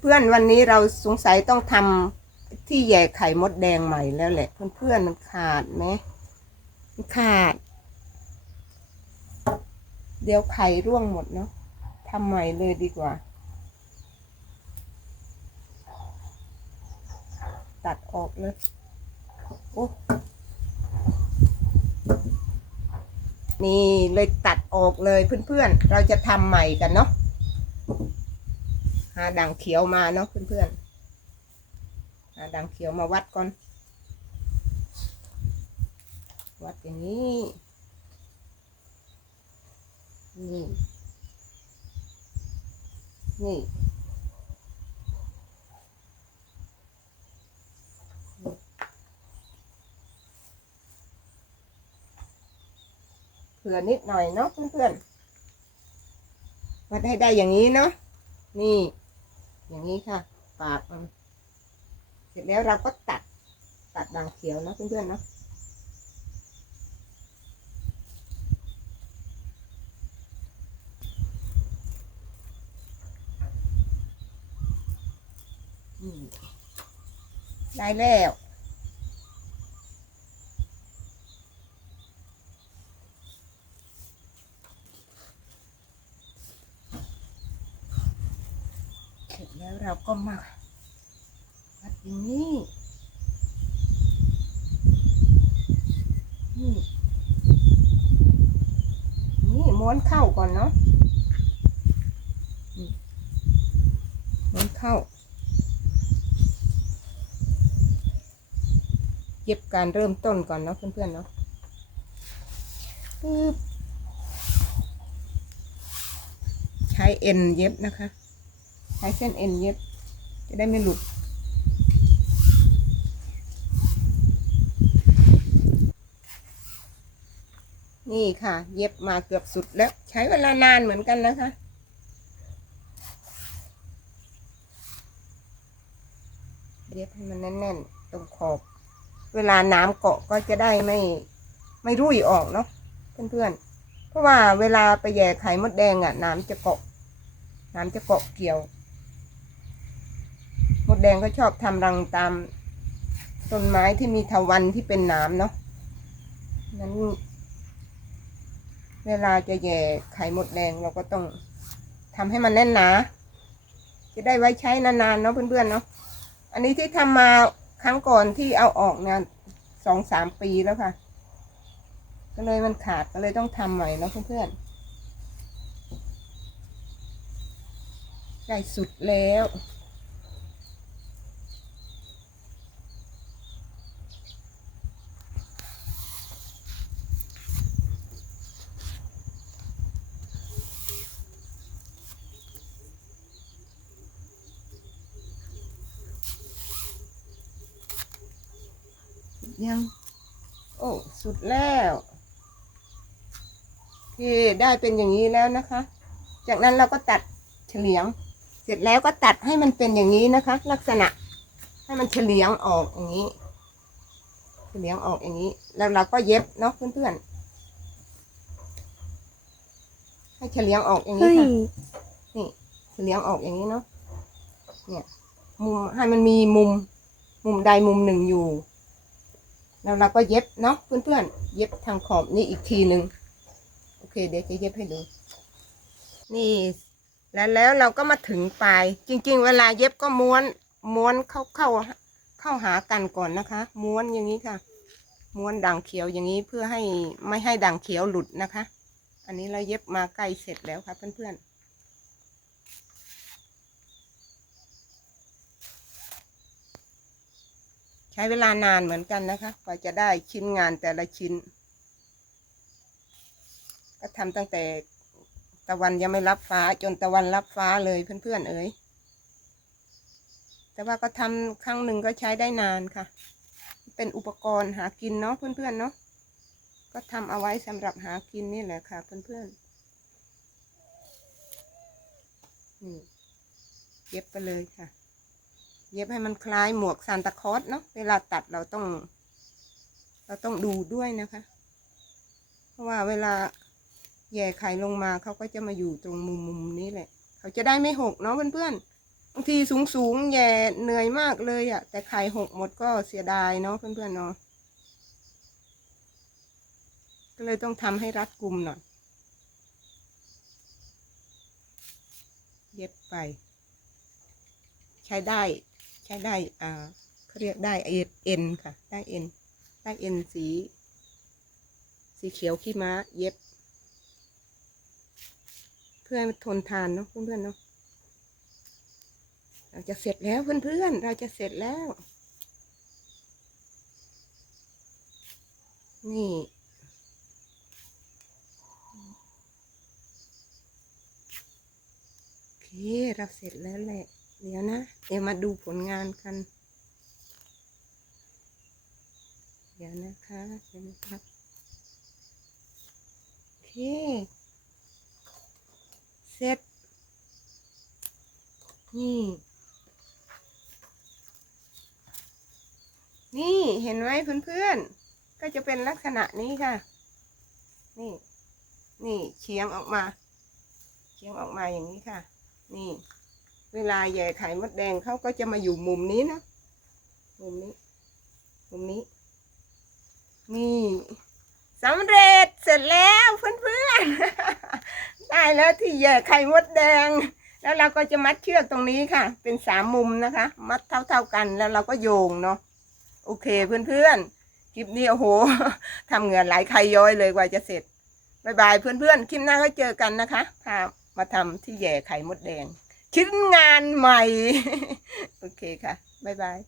เพื่อนๆวันนี้เราสงสัยต้องทำที่แย่ไข่มดแดงใหม่แล้วแหละ เพื่อนๆมันขาดไหมมันขาด เดี๋ยวไข่ร่วงหมดเนาะทำใหม่เลยดีกว่า ตัดออกเลยโอ้นี่เลยตัดออกเลยเพื่อนๆ เราจะทำใหม่กันเนาะ หาด่างเขียวมาเนาะเพื่อนๆหาด่างเขียวมาวัดก่อน วัดอย่างนี้นี่นี่เผื่อนิดหน่อยเนาะเพื่อนๆวัดให้ได้อย่างนี้เนาะนี่ อย่างนี้ค่ะ ปากมันเสร็จแล้วเราก็ตัดตัดด่างเขียวนะเพื่อนๆเนาะได้แล้ว เสร็จแล้วเราก็มาวัดอย่างนี้นี่นี่ม้วนเข้าก่อนเนาะม้วนเข้า เย็บการเริ่มต้นก่อนเนาะเพื่อนๆเนาะปึ๊บใช้เอ็นเย็บนะคะ ใช้เส้นเอ็นเย็บ จะได้ไม่หลุด นี่ค่ะ เย็บมาเกือบสุดแล้ว ใช้เวลานานเหมือนกันนะคะเย็บให้มันแน่นๆ ตรงขอบ เวลาน้ำเกาะก็จะได้ไม่ไม่รุ่ยออกเนาะเพื่อนๆ เพราะว่าเวลาไปแย่ไข่มดแดงอะ่ะน้ำจะเกาะ น้ำจะเกาะเกี่ยว ดแดงก็ชอบทำรังตามต้นไม้ที่มีทวันที่เป็นหน้ำเนาะนั้นเวลาจะแย่ไข่หมดแดงเราก็ต้องทำให้มันแน่นหนา จะได้ไว้ใช้นานๆเนาะเพื่อนๆเนาะ อันนี้ที่ทำมาครั้งก่อนที่เอาออกเนี่ยสองสามปีแล้วค่ะ ก็เลยมันขาดก็เลยต้องทำใหม่เนาะเพื่อนๆ ได้สุดแล้ว ยัง โอ้สุดแล้วโอเคได้เป็นอย่างนี้แล้วนะคะ จากนั้นเราก็ตัดเฉลียง เสร็จแล้วก็ตัดให้มันเป็นอย่างนี้นะคะ ลักษณะให้มันเฉลียงออกอย่างนี้ เฉลียงออกอย่างนี้ แล้วเราก็เย็บเนาะเพื่อนๆ ให้เฉลียงออกอย่างนี้เฮ้ยค่ะนี่เฉลียงออกอย่างนี้เนาะเนี่ยมุมให้มันมีมุม มุมใดมุมหนึ่งอยู่ แล้วเราก็เย็บเนาะเพื่อนๆ เย็บทางขอบนี่อีกทีหนึ่งโอเค เดี๋ยวจะเย็บให้ดู นี่ แล้วแล้วเราก็มาถึงปลาย จริง ๆ เวลาเย็บก็ม้วน ม้วนเข้าเข้าเข้าหากันก่อนนะคะ ม้วนอย่างนี้ค่ะ ม้วนด่างเขียวอย่างนี้เพื่อให้ไม่ให้ด่างเขียวหลุดนะคะ อันนี้เราเย็บมาใกล้เสร็จแล้วค่ะเพื่อนๆ ใช้เวลานานเหมือนกันนะคะกว่าจะได้ชิ้นงานแต่ละชิ้น ก็ทำตั้งแต่ตะวันยังไม่รับฟ้าจนตะวันรับฟ้าเลยเพื่อนๆเอ๋ยแต่ว่าก็ทำครั้งหนึ่งก็ใช้ได้นานค่ะ เป็นอุปกรณ์หากินเนาะเพื่อนๆเนาะก็ทำเอาไว้สำหรับหากินนี่แหละค่ะเพื่อนๆนี่เย็บไปเลยค่ะ เย็บให้มันคล้ายหมวกซานตาคอสเนาะเวลาตัดเราต้อง เราต้องดูด้วยนะคะ เพราะว่าเวลาแย่ไข่ลงมาเขาก็จะมาอยู่ตรงมุมมุมนี้แหละ เขาจะได้ไม่หกเนาะเพื่อนๆบางทีสูงสูงแย่เหนื่อยมากเลยอะ่ะ แต่ไข่หกหมดก็เสียดายเนาะเพื่อนๆเนาะก็เลยต้องทำให้รัดกุมหน่อยเย็บไป ใช้ได้ ใช้ได้อ่าเขาเรียกได้เอ็นค่ะ ได้เอ็นได้เอ็นสี สีเขียวขี้ม้าเย็บ เพื่อให้มันทนทานเนาะเพื่อนๆเนาะเราจะเสร็จแล้วเพื่อนๆเราจะเสร็จแล้ว นี่โอเคเราเสร็จแล้วแหละ เดี๋ยวนะ เดี๋ยวมาดูผลงานกัน เดี๋ยวนะคะเดี๋ยวนะครับโอเคเสร็จนี่ นี่เห็นไหมเพื่อนๆ ก็จะเป็นลักษณะนี้ค่ะ นี่ นี่เฉียงออกมา เฉียงออกมาอย่างนี้ค่ะ นี่ เวลาแย่ไข่มดแดงเขาก็จะมาอยู่มุมนี้นะ มุมนี้ มุมนี้ นี่สำเร็จเสร็จแล้วเพื่อนๆ ได้แล้วที่แย่ไข่มดแดง แล้วเราก็จะมัดเชือกตรงนี้ค่ะ เป็นสามมุมนะคะ มัดเท่าๆกันแล้วเราก็โยงเนาะ โอเคเพื่อนๆ คลิปนี้โอ้โหทำเงื่อไหลใครย้อยเลยกว่าจะเสร็จบายบายเพื่อนๆ คลิปหน้าก็เจอกันนะคะพามาทำที่แย่ไข่มดแดง ชิ้นงานใหม่ โอเคค่ะ บ๊ายบาย